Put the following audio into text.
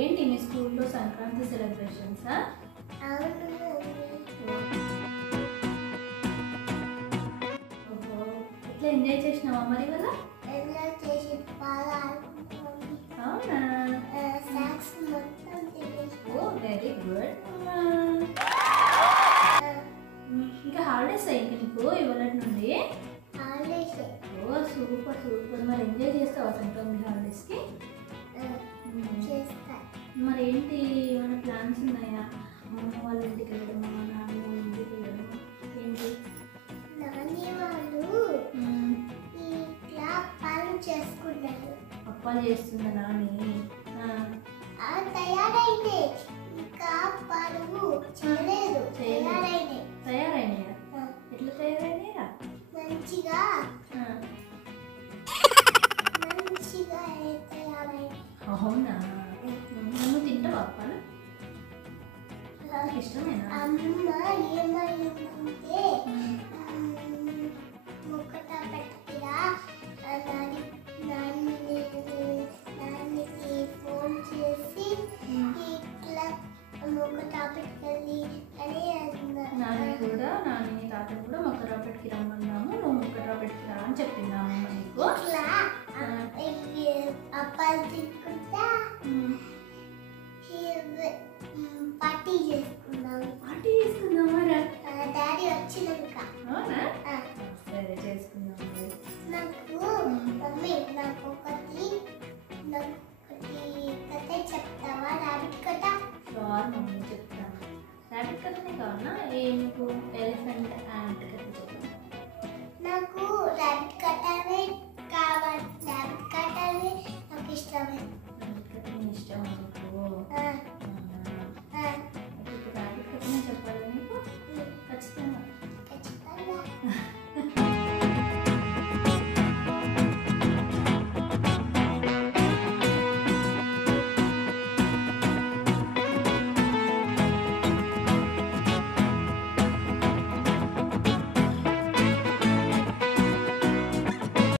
ఏంటి మీ స్కూల్లో సంక్రాంతి సెలబ్రేషన్సా? ఓహో, ఎట్లా ఎంజాయ్ చేసినావా మరి ఇవాళ? అవునా? ఓ వెరీ గుడ్. ఇంకా హాలిడేస్ అయ్యింది నీకు ఇవాళ నుండి? ఓ సూపర్ సూపర్. మరి ఎంజాయ్ చేస్తావా సంక్రాంతి హాలిడేస్కి? మరి ఏంటి ఏమైనా ప్లాన్స్ ఉన్నాయా? అమ్మ వాళ్ళ ఇంటికి వెళ్ళడమా, నాన్న వాళ్ళ ఇంటికి వెళ్ళడమా, ఏంటి? అప్పాలు చేస్తుందా నాని? తయారైనాయా? ఎట్లా తయారైనాయా? అవునా? నువ్వు తింటావా అప్పాలు? ఇష్టమేనా? నాని తాతని కూడా మొక్కరాపెట్టికి రమ్మన్నాము, నువ్వు మొక్కరాపెట్టికి రా అని చెప్పిందా అమ్మ నీకు? అప్పాలు తినుకుంటా పార్టీ చేసుకున్నాము. డాడీ వచ్చినాక. అవునా? సరే చేసుకుందాం. మమ్మీ నాకు ఒకటి కథ చెప్తావా? ర్యాబిట్ కథ. షూర్ మమ్మీ చెప్తాను. ర్యాబిట్ కథనే కావాలా? నీకు ఎలిఫెంట్ యాంట్ కథ చెప్తాను. నాకు ర్యాబిట్ కథనే కావాలి. ర్యాబిట్ కథనే నాకు ఇష్టమే.